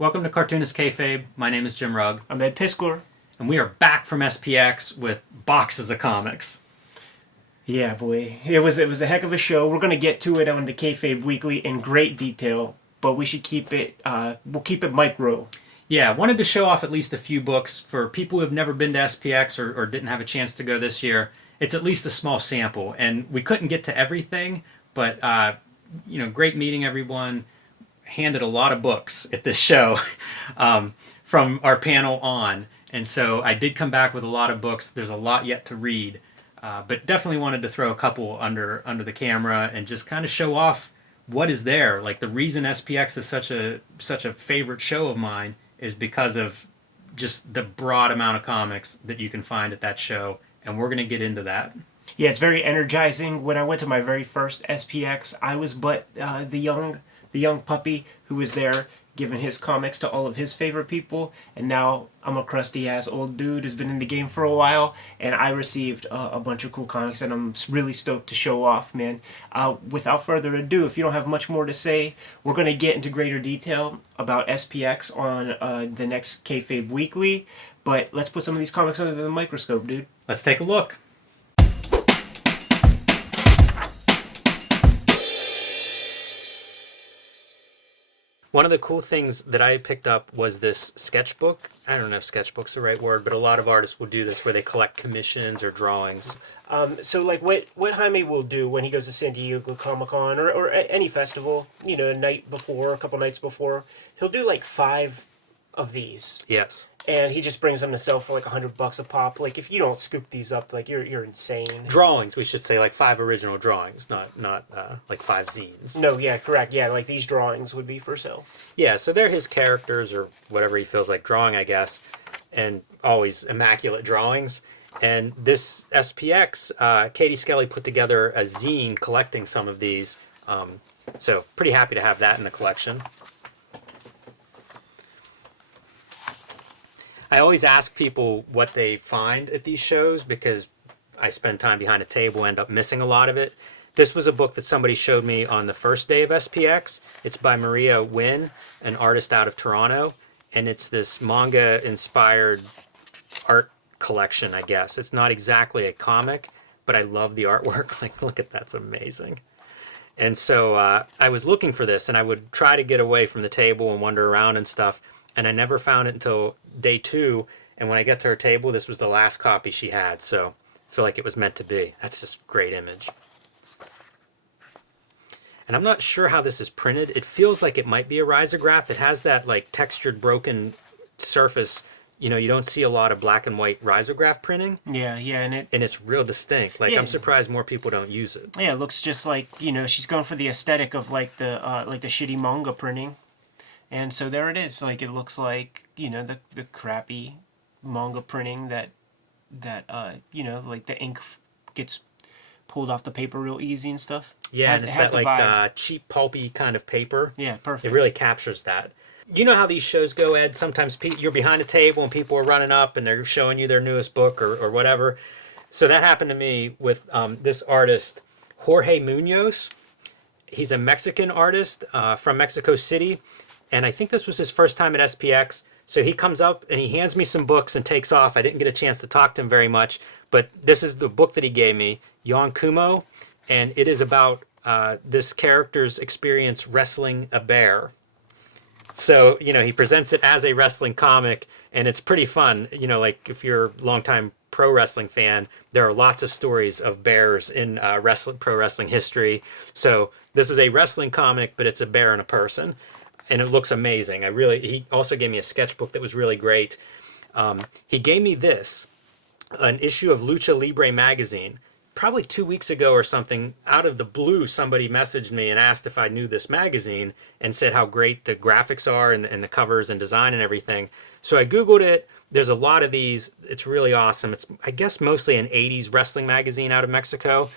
Welcome to Cartoonist Kayfabe. My name is Jim Rugg. I'm Ed Piskor. And we are back from SPX with boxes of comics. Yeah, boy. It was a heck of a show. We're going to get to it on the Kayfabe Weekly in great detail, but we should keep it, we'll keep it micro. Yeah, wanted to show off at least a few books for people who have never been to SPX or didn't have a chance to go this year. It's at least a small sample, and we couldn't get to everything, but, great meeting everyone. Handed a lot of books at this show from our panel on. And so I did come back with a lot of books. There's a lot yet to read, but definitely wanted to throw a couple under the camera and just kind of show off what is there. Like the reason SPX is such a favorite show of mine is because of just the broad amount of comics that you can find at that show. And we're going to get into that. Yeah, it's very energizing. When I went to my very first SPX, I was but the young puppy who was there giving his comics to all of his favorite people, and now I'm a crusty ass old dude who's been in the game for a while, and I received a bunch of cool comics, and I'm really stoked to show off, man. Without further ado, if you don't have much more to say, we're going to get into greater detail about SPX on the next Kayfabe Weekly, but let's put some of these comics under the microscope, dude. Let's take a look. One of the cool things that I picked up was this sketchbook. I don't know if sketchbook's the right word, but a lot of artists will do this where they collect commissions or drawings. So like what Jaime will do when he goes to San Diego Comic-Con or any festival, a night before, a couple nights before, he'll do like 5 of these. Yes. And he just brings them to sell for like $100 a pop. Like if you don't scoop these up, like you're insane. Drawings, we should say, like 5 original drawings, not like 5 zines. No, yeah, correct. Yeah, like these drawings would be for sale. Yeah, so they're his characters or whatever he feels like drawing, I guess, and always immaculate drawings. And this SPX, Katie Skelly put together a zine collecting some of these. So pretty happy to have that in the collection. I always ask people what they find at these shows because I spend time behind a table, end up missing a lot of it. This was a book that somebody showed me on the first day of SPX. It's by Maria Wynn, an artist out of Toronto, and it's this manga-inspired art collection, I guess. It's not exactly a comic, but I love the artwork. Like, look at that's amazing. And so I was looking for this, and I would try to get away from the table and wander around and stuff, and I never found it until day 2, and when I get to her table, this was the last copy she had, so I feel like it was meant to be. That's just a great image. And I'm not sure how this is printed. It feels like it might be a risograph. It has that like textured, broken surface. You don't see a lot of black and white risograph printing. Yeah, and it's real distinct. Like, yeah. I'm surprised more people don't use it. Yeah, it looks just like, she's going for the aesthetic of like the shitty manga printing. And so there it is. Like it looks like, the crappy manga printing that like the ink gets pulled off the paper real easy and stuff. Yeah, and it's that like cheap pulpy kind of paper. Yeah, perfect. It really captures that. You know how these shows go, Ed? Sometimes you're behind a table and people are running up and they're showing you their newest book or whatever. So that happened to me with this artist, Jorge Munoz. He's a Mexican artist from Mexico City. And I think this was his first time at SPX. So he comes up and he hands me some books and takes off. I didn't get a chance to talk to him very much. But this is the book that he gave me, Yon Kumo. And it is about this character's experience wrestling a bear. So, he presents it as a wrestling comic. And it's pretty fun. Like if you're a longtime pro wrestling fan, there are lots of stories of bears in pro wrestling history. So this is a wrestling comic, but it's a bear and a person. And it looks amazing. He also gave me a sketchbook that was really great. He gave me this, an issue of Lucha Libre magazine. Probably 2 weeks ago or something, out of the blue, somebody messaged me and asked if I knew this magazine and said how great the graphics are and the covers and design and everything. So I Googled it. There's a lot of these. It's really awesome. It's, I guess, mostly an 80s wrestling magazine out of Mexico.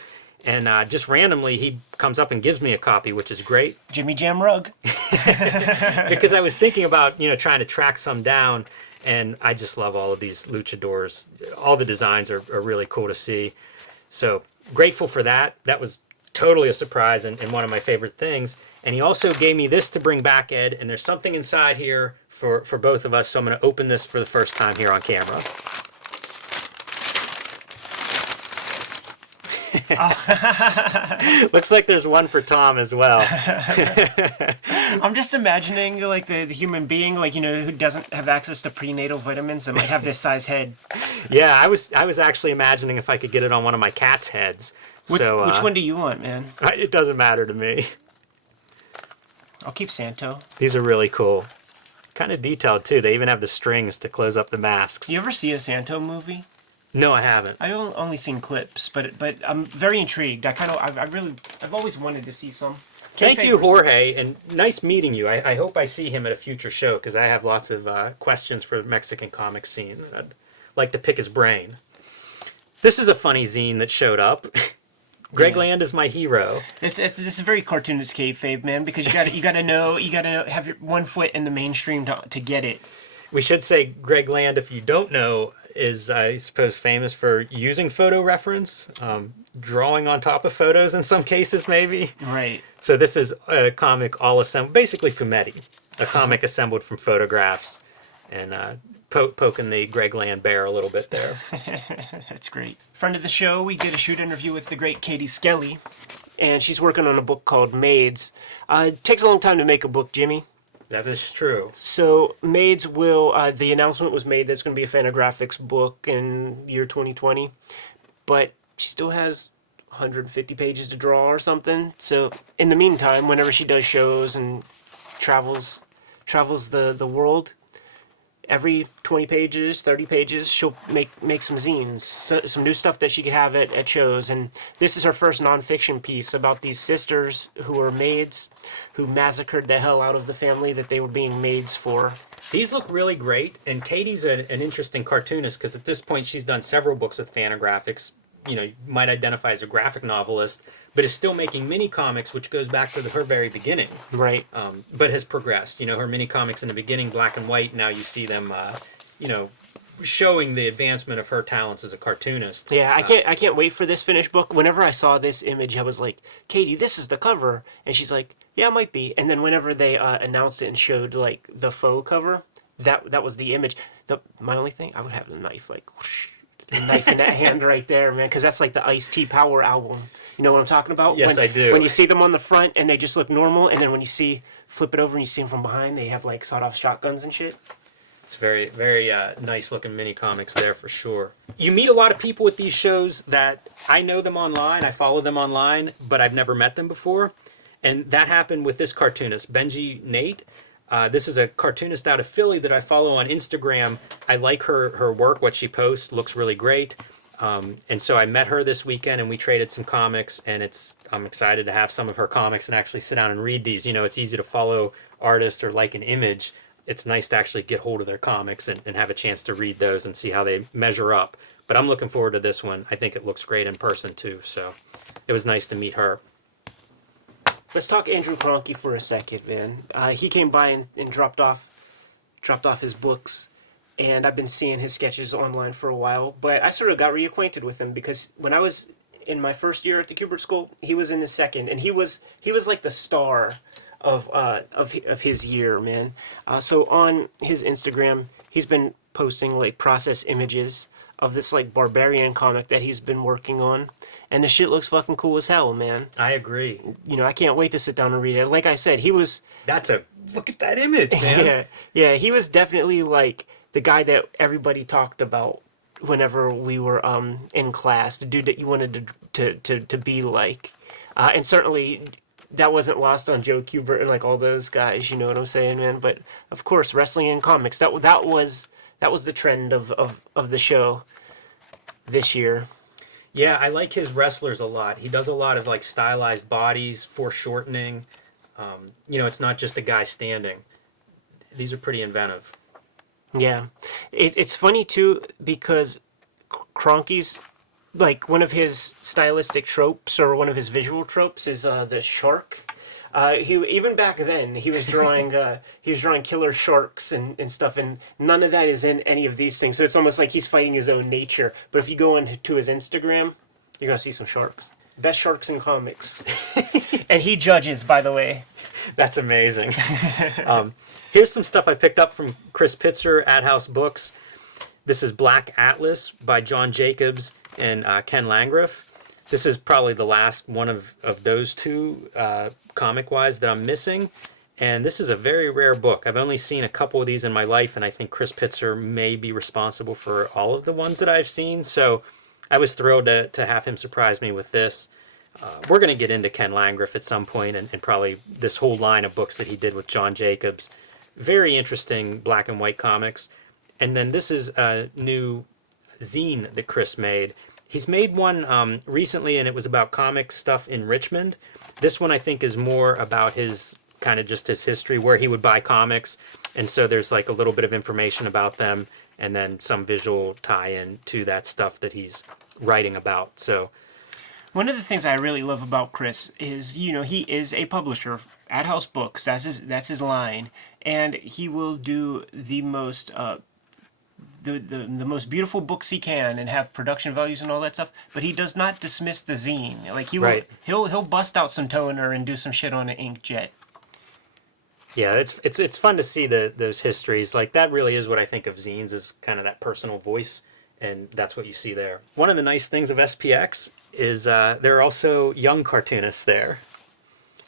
And just randomly, he comes up and gives me a copy, which is great. Jimmy Jam Rugg. Because I was thinking about, trying to track some down, and I just love all of these luchadors. All the designs are really cool to see. So grateful for that. That was totally a surprise and one of my favorite things. And he also gave me this to bring back, Ed, and there's something inside here for both of us, so I'm going to open this for the first time here on camera. Looks like there's one for Tom as well. I'm just imagining like the human being, like, you know, who doesn't have access to prenatal vitamins and might have this size head. Yeah, I was actually imagining if I could get it on one of my cat's heads. Which one do you want, man? It doesn't matter to me. I'll keep Santo. These are really cool. Kind of detailed too. They even have the strings to close up the masks. You ever see a Santo movie? No, I haven't. I've only seen clips, but I'm very intrigued. I've always wanted to see some. Thank you, Jorge, and nice meeting you. I hope I see him at a future show because I have lots of questions for the Mexican comic scene. I'd like to pick his brain. This is a funny zine that showed up. Greg Land is my hero. It's a very cartoonist kayfabe, man, because you gotta know have your one foot in the mainstream to get it. We should say Greg Land, if you don't know, is I suppose famous for using photo reference, drawing on top of photos in some cases, maybe. Right. So this is a comic all assembled, basically fumetti, a comic assembled from photographs, and poking the Greg Land bear a little bit there. That's great. Friend of the show, we did a shoot interview with the great Katie Skelly, and she's working on a book called Maids. It takes a long time to make a book, Jimmy. That is true. So Maids will, the announcement was made that it's going to be a Fantagraphics book in year 2020, but she still has 150 pages to draw or something. So in the meantime, whenever she does shows and travels the world, every 20 pages, 30 pages, she'll make some zines, some new stuff that she could have at shows. And this is her first nonfiction piece about these sisters who were maids, who massacred the hell out of the family that they were being maids for. These look really great, and Katie's an interesting cartoonist because at this point she's done several books with Fantagraphics. You know, you might identify as a graphic novelist, but is still making mini comics, which goes back to her very beginning. Right. But has progressed. You know, her mini comics in the beginning, black and white. Now you see them, showing the advancement of her talents as a cartoonist. Yeah, I can't wait for this finished book. Whenever I saw this image, I was like, Katie, this is the cover. And she's like, yeah, it might be. And then whenever they announced it and showed like the faux cover, that was the image. My only thing, I would have a knife, like, whoosh, a knife in that hand right there, man, because that's like the Ice-T Power album. You know what I'm talking about? Yes, I do. When you see them on the front and they just look normal, and then when you flip it over and you see them from behind, they have like sawed-off shotguns and shit. It's very, very nice looking mini comics there for sure. You meet a lot of people at these shows that I know them online, I follow them online, but I've never met them before. And that happened with this cartoonist, Benji Nate. This is a cartoonist out of Philly that I follow on Instagram. I like her work, what she posts, looks really great. And so I met her this weekend and we traded some comics, and I'm excited to have some of her comics and actually sit down and read these. You know, it's easy to follow artists or like an image. It's nice to actually get hold of their comics and have a chance to read those and see how they measure up. But I'm looking forward to this one. I think it looks great in person too. So it was nice to meet her. Let's talk Andrew Kroenke for a second, man. He came by and dropped off his books, and I've been seeing his sketches online for a while. But I sort of got reacquainted with him because when I was in my first year at the Kubert School, he was in his second, and he was like the star of his year, man. So on his Instagram, he's been posting like process images of this like barbarian comic that he's been working on. And the shit looks fucking cool as hell, man. I agree. You know, I can't wait to sit down and read it. Like I said, look at that image, man. Yeah, he was definitely like the guy that everybody talked about whenever we were in class, the dude that you wanted to be like. And certainly that wasn't lost on Joe Kubert and like all those guys, you know what I'm saying, man? But of course, wrestling and comics, that was the trend of the show this year. Yeah, I like his wrestlers a lot. He does a lot of like stylized bodies, foreshortening. It's not just a guy standing. These are pretty inventive. Yeah. It's funny too because Kroenke's, like, one of his stylistic tropes or one of his visual tropes is the shark. Even back then he was drawing killer sharks and stuff, and none of that is in any of these things. So it's almost like he's fighting his own nature. But if you go into his Instagram, you're gonna see some sharks. Best sharks in comics. And he judges, by the way. That's amazing. Here's some stuff I picked up from Chris Pitzer at House Books. This is Black Atlas by John Jacobs and Ken Landgraf. This is probably the last one of those two, comic-wise, that I'm missing. And this is a very rare book. I've only seen a couple of these in my life, and I think Chris Pitzer may be responsible for all of the ones that I've seen. So I was thrilled to have him surprise me with this. We're going to get into Ken Landgraf at some point, and probably this whole line of books that he did with John Jacobs. Very interesting black and white comics. And then this is a new zine that Chris made. He's made one recently, and it was about comic stuff in Richmond. This one, I think, is more about his kind of just his history, where he would buy comics. And so there's like a little bit of information about them, and then some visual tie-in to that stuff that he's writing about. So one of the things I really love about Chris is, you know, he is a publisher at House Books. That's his line, and he will do the most the most beautiful books he can and have production values and all that stuff. But he does not dismiss the zine. Like he'll bust out some toner and do some shit on an inkjet. Yeah, it's fun to see those histories. Like, that really is what I think of zines, is kind of that personal voice, and that's what you see there. One of the nice things of SPX is there are also young cartoonists there.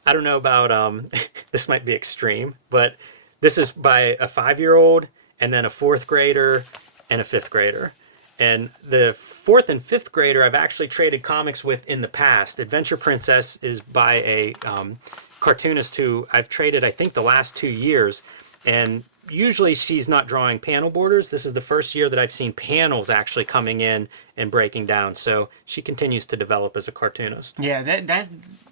I don't know about, this might be extreme, but this is by a 5-year-old, and then a 4th grader, and a 5th grader. And the 4th and 5th grader I've actually traded comics with in the past. Adventure Princess is by a cartoonist who I've traded, I think, the last 2 years. And usually she's not drawing panel borders. This is the first year that I've seen panels actually coming in and breaking down. So she continues to develop as a cartoonist. Yeah,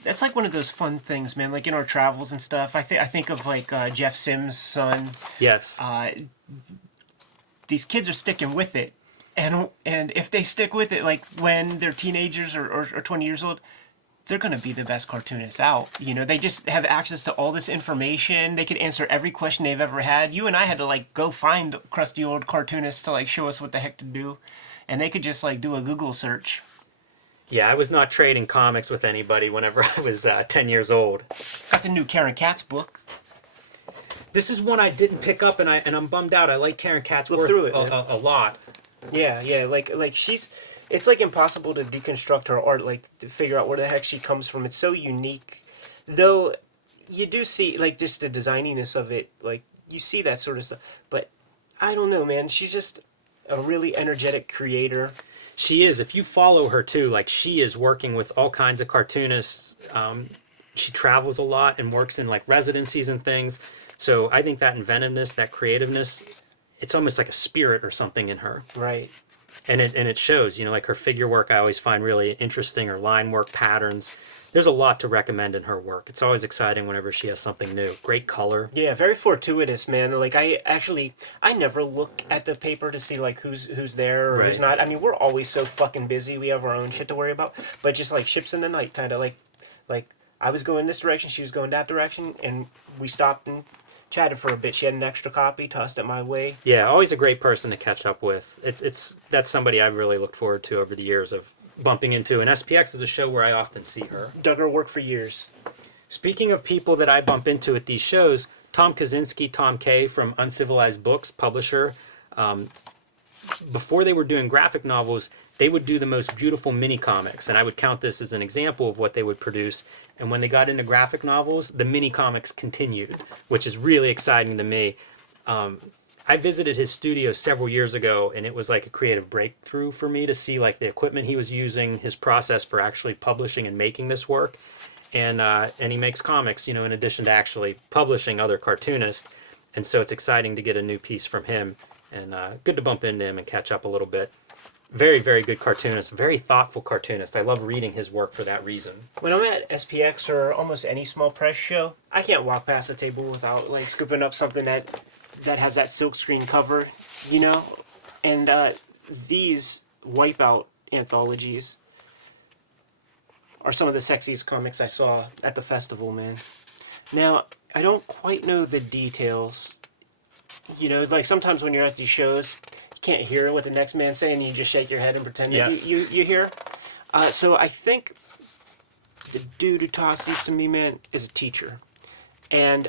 that's like one of those fun things, man. Like in our travels and stuff. I think of like Jeff Sims' son. Yes. These kids are sticking with it, and if they stick with it, like when they're teenagers or 20 years old, they're going to be the best cartoonists out. You know, they just have access to all this information. They could answer every question they've ever had. You and I had to like go find crusty old cartoonists to like show us what the heck to do, and they could just like do a Google search. Yeah, I was not trading comics with anybody whenever I was 10 years old. Got the new Karen Katz book. This is one I didn't pick up, and I'm bummed out. I like Karen Katz work a lot. Yeah, like she's... It's like impossible to deconstruct her art, like to figure out where the heck she comes from. It's so unique. Though you do see, like, just the designiness of it, like, you see that sort of stuff. But I don't know, man. She's just a really energetic creator. She is. If you follow her, too, like, she is working with all kinds of cartoonists. She travels a lot and works in, like, residencies and things. So I think that inventiveness, that creativeness, it's almost like a spirit or something in her. Right. And it shows, you know, like her figure work I always find really interesting, her line work patterns. There's a lot to recommend in her work. It's always exciting whenever she has something new. Great color. Yeah, very fortuitous, man. Like I never look at the paper to see like who's there or who's not. I mean, we're always so fucking busy. We have our own shit to worry about. But just like ships in the night, kind of like I was going this direction, she was going that direction, and we stopped and chatted for a bit. She had an extra copy, tossed it my way. Yeah, always a great person to catch up with. That's somebody I've really looked forward to over the years of bumping into. And SPX is a show where I often see her. Dug her work for years. Speaking of people that I bump into at these shows, Tom Kaczynski, Tom K. from Uncivilized Books, publisher. Before they were doing graphic novels, they would do the most beautiful mini comics, and I would count this as an example of what they would produce. And when they got into graphic novels, the mini comics continued, which is really exciting to me. I visited his studio several years ago, and it was like a creative breakthrough for me to see like the equipment he was using, his process for actually publishing and making this work. And he makes comics, you know, in addition to actually publishing other cartoonists. And so it's exciting to get a new piece from him, and good to bump into him and catch up a little bit. Very, very good cartoonist. Very thoughtful cartoonist. I love reading his work for that reason. When I'm at SPX or almost any small press show, I can't walk past a table without like scooping up something that has that silkscreen cover, you know? And these Wipeout anthologies are some of the sexiest comics I saw at the festival, man. Now, I don't quite know the details. You know, like sometimes when you're at these shows, can't hear what the next man's saying, you just shake your head and pretend that you hear. So I think the dude who tossed these to me, man, is a teacher. and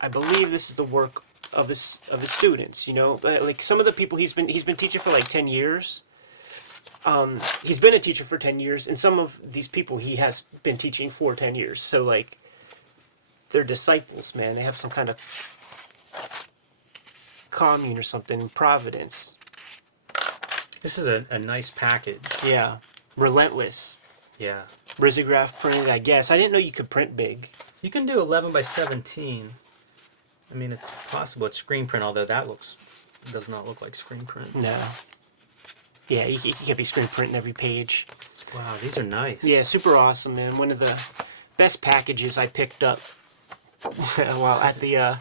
I believe this is the work of his students. You know, like some of the people he's been teaching for like 10 years. He's been a teacher for 10 years, and some of these people he has been teaching for 10 years. So like, they're disciples, man. They have some kind of commune or something in Providence. This is a nice package. Yeah, relentless. Yeah. Risograph printed, I guess. I didn't know you could print big. You can do 11 by 17. I mean, it's possible it's screen print, although that does not look like screen print. No. Yeah, you can't be screen printing every page. Wow, these are nice. Yeah, super awesome, man. One of the best packages I picked up while at the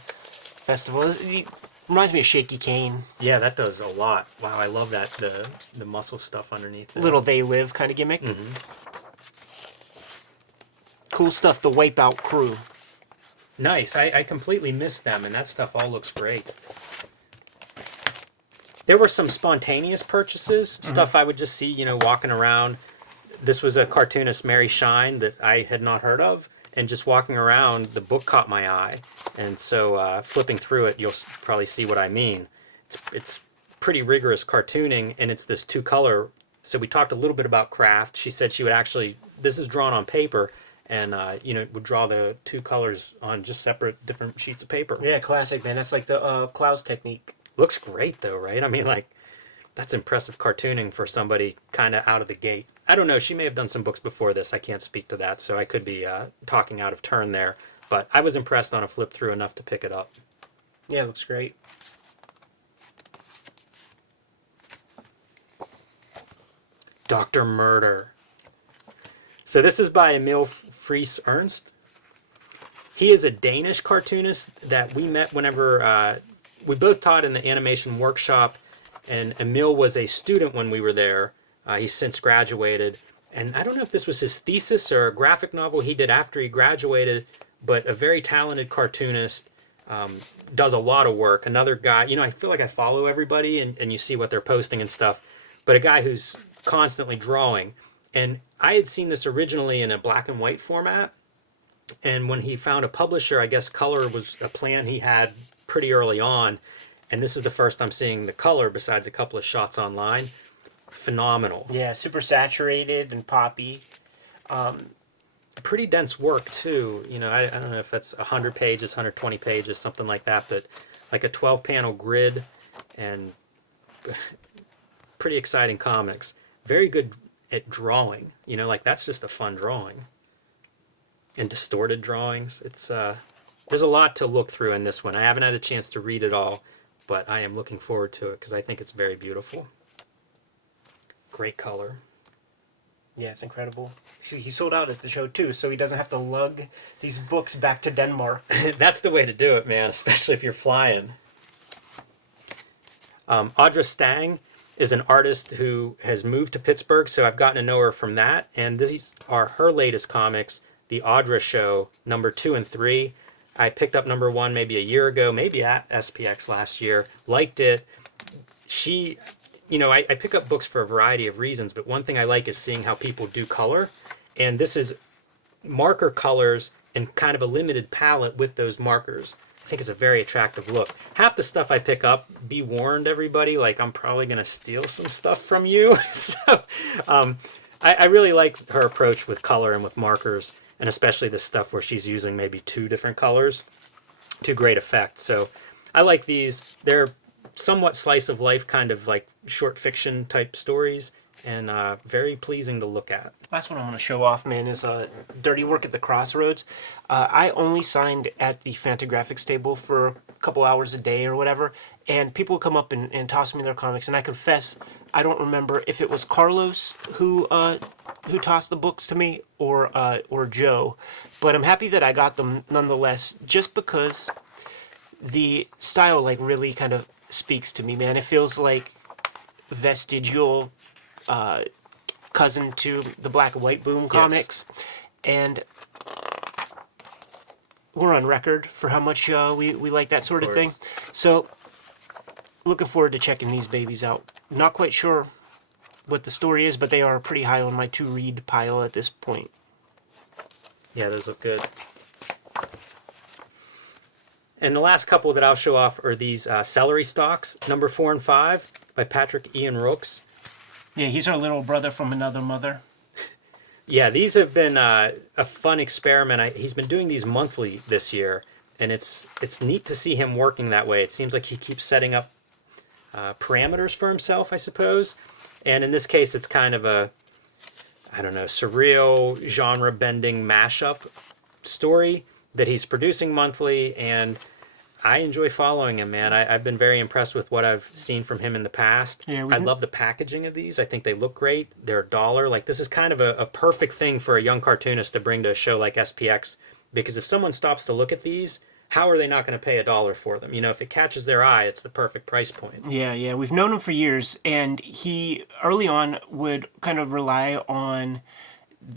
festival. It reminds me of Shaky Kane. Yeah, that does a lot. Wow, I love that, the muscle stuff underneath it. Little They Live kind of gimmick. Mm-hmm. Cool stuff, the Wipeout crew. Nice. I completely missed them, and that stuff all looks great. There were some spontaneous purchases, stuff I would just see, you know, walking around. This was a cartoonist, Mary Shine, that I had not heard of. And just walking around, the book caught my eye. And so flipping through it, you'll probably see what I mean. It's pretty rigorous cartooning, and it's this two-color. So we talked a little bit about craft. She said she would actually, this is drawn on paper, and, you know, would draw the two colors on just separate, different sheets of paper. Yeah, classic, man. That's like the Klaus technique. Looks great, though, right? I mean, like, that's impressive cartooning for somebody kind of out of the gate. I don't know. She may have done some books before this. I can't speak to that, so I could be talking out of turn there. But I was impressed on a flip through enough to pick it up. Yeah, it looks great. Dr. Murder. So this is by Emil Friis Ernst. He is a Danish cartoonist that we met whenever we both taught in the animation workshop, and Emil was a student when we were there. He's since graduated, and I don't know if this was his thesis or a graphic novel he did after he graduated, but a very talented cartoonist, does a lot of work. Another guy, you know, I feel like I follow everybody, and you see what they're posting and stuff, but a guy who's constantly drawing. And I had seen this originally in a black and white format, and when he found a publisher, I guess color was a plan he had pretty early on, and this is the first I'm seeing the color besides a couple of shots online. Phenomenal. Yeah, super saturated and poppy. Pretty dense work too. You know, I don't know if that's 100 pages, 120 pages, something like that, but like a 12-panel grid, and pretty exciting comics. Very good at drawing. You know, like that's just a fun drawing. And distorted drawings. It's there's a lot to look through in this one. I haven't had a chance to read it all, but I am looking forward to it because I think it's very beautiful. Great color. Yeah, it's incredible. He sold out at the show too, so he doesn't have to lug these books back to Denmark. That's the way to do it, man, especially if you're flying. Audra Stang is an artist who has moved to Pittsburgh, so I've gotten to know her from that. And these are her latest comics, The Audra Show, number 2 and 3. I picked up number 1 maybe a year ago, maybe at SPX last year. Liked it. She, you know, I pick up books for a variety of reasons, but one thing I like is seeing how people do color. And this is marker colors and kind of a limited palette with those markers. I think it's a very attractive look. Half the stuff I pick up, be warned everybody, like I'm probably going to steal some stuff from you. So I really like her approach with color and with markers, and especially the stuff where she's using maybe 2 different colors to great effect. So I like these. They're somewhat slice of life, kind of like short fiction type stories, and very pleasing to look at. Last one I want to show off, man, is Dirty Work at the Crossroads. I only signed at the Fantagraphics table for a couple hours a day or whatever, and people would come up and toss me their comics, and I confess I don't remember if it was Carlos who tossed the books to me or Joe, but I'm happy that I got them nonetheless, just because the style like really kind of speaks to me, man. It feels like vestigial cousin to the Black and White Boom comics. Yes. And we're on record for how much we like that sort of thing. So looking forward to checking these babies out. Not quite sure what the story is, but they are pretty high on my to-read pile at this point. Yeah, those look good. And the last couple that I'll show off are these Celery Stalks, number 4 and 5 by Patrick Ian Rooks. Yeah, he's our little brother from another mother. Yeah, these have been a fun experiment. He's been doing these monthly this year, and it's neat to see him working that way. It seems like he keeps setting up parameters for himself, I suppose. And in this case, it's kind of a, I don't know, surreal, genre-bending mashup story that he's producing monthly, and I enjoy following him, man. I've been very impressed with what I've seen from him in the past. Yeah, I love the packaging of these. I think they look great. They're $1. Like, this is kind of a perfect thing for a young cartoonist to bring to a show like SPX, because if someone stops to look at these, how are they not going to pay $1 for them? You know, if it catches their eye, it's the perfect price point. Yeah, we've known him for years, and he early on would kind of rely on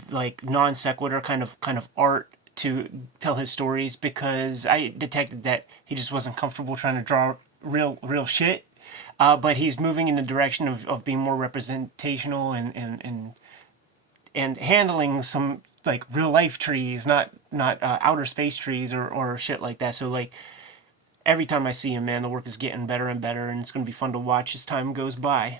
like non sequitur kind of art to tell his stories, because I detected that he just wasn't comfortable trying to draw real shit. But he's moving in the direction of being more representational and handling some like real life trees, not outer space trees or shit like that. So like every time I see him, man, the work is getting better and better, and it's going to be fun to watch as time goes by.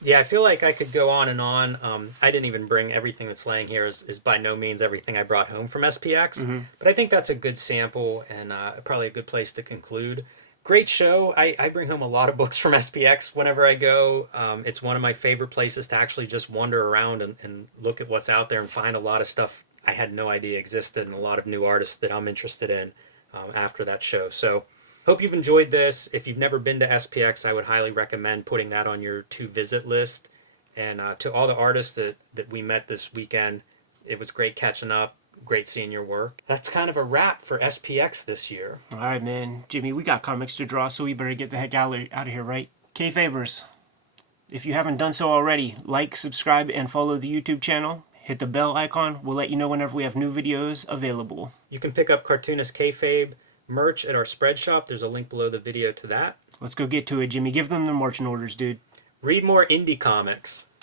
Yeah, I feel like I could go on and on. I didn't even bring everything that's laying here is by no means everything I brought home from SPX, but I think that's a good sample and probably a good place to conclude. Great show. I bring home a lot of books from SPX whenever I go. It's one of my favorite places to actually just wander around and look at what's out there and find a lot of stuff I had no idea existed and a lot of new artists that I'm interested in after that show. So hope you've enjoyed this. If you've never been to SPX, I would highly recommend putting that on your to-visit list. And to all the artists that we met this weekend, it was great catching up, great seeing your work. That's kind of a wrap for SPX this year. All right, man. Jimmy, we got comics to draw, so we better get the heck out of here, right? Kayfabers, if you haven't done so already, like, subscribe, and follow the YouTube channel. Hit the bell icon. We'll let you know whenever we have new videos available. You can pick up Cartoonist Kayfabe merch at our spread shop. There's a link below the video to that. Let's go get to it, Jimmy. Give them the marching orders, dude. Read more indie comics.